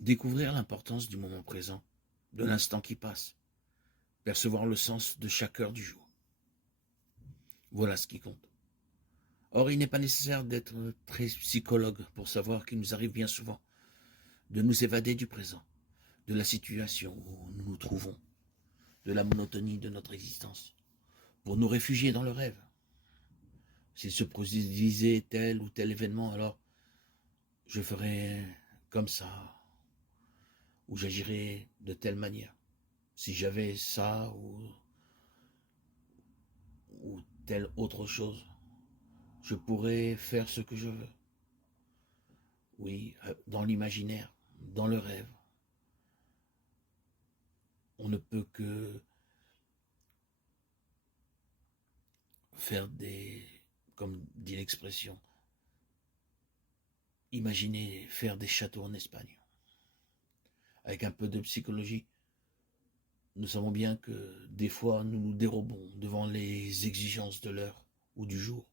Découvrir l'importance du moment présent, de l'instant qui passe, percevoir le sens de chaque heure du jour. Voilà ce qui compte. Or, il n'est pas nécessaire d'être très psychologue pour savoir qu'il nous arrive bien souvent de nous évader du présent, de la situation où nous nous trouvons, de la monotonie de notre existence, pour nous réfugier dans le rêve. S'il se produisait tel ou tel événement, alors je ferais comme ça, ou j'agirais de telle manière. Si j'avais ça ou telle autre chose, je pourrais faire ce que je veux. Oui, dans l'imaginaire, dans le rêve. On ne peut que faire comme dit l'expression, imaginer faire des châteaux en Espagne. Avec un peu de psychologie, nous savons bien que des fois nous nous dérobons devant les exigences de l'heure ou du jour,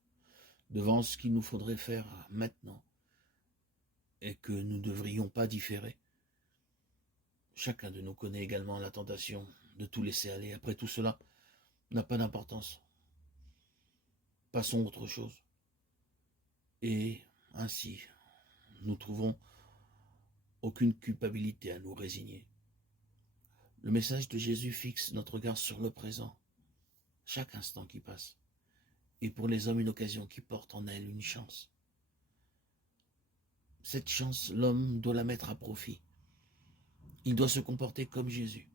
devant ce qu'il nous faudrait faire maintenant et que nous ne devrions pas différer. Chacun de nous connaît également la tentation de tout laisser aller. Après tout cela n'a pas d'importance. Passons à autre chose. Et ainsi, nous trouvons aucune culpabilité à nous résigner. Le message de Jésus fixe notre regard sur le présent, chaque instant qui passe, et pour les hommes une occasion qui porte en elle une chance. Cette chance, l'homme doit la mettre à profit. Il doit se comporter comme Jésus.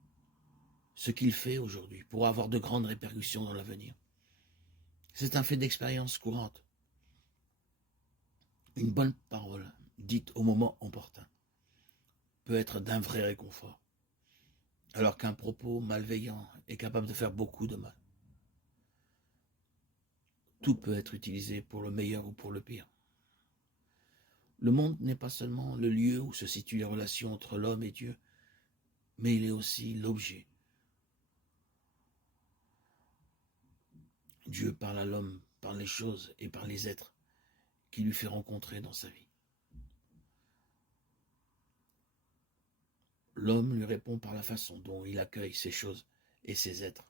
Ce qu'il fait aujourd'hui pourra avoir de grandes répercussions dans l'avenir. C'est un fait d'expérience courante. Une bonne parole, dite au moment opportun, peut être d'un vrai réconfort, alors qu'un propos malveillant est capable de faire beaucoup de mal. Tout peut être utilisé pour le meilleur ou pour le pire. Le monde n'est pas seulement le lieu où se situent les relations entre l'homme et Dieu, mais il est aussi l'objet. Dieu parle à l'homme par les choses et par les êtres qu'il lui fait rencontrer dans sa vie. L'homme lui répond par la façon dont il accueille ces choses et ces êtres.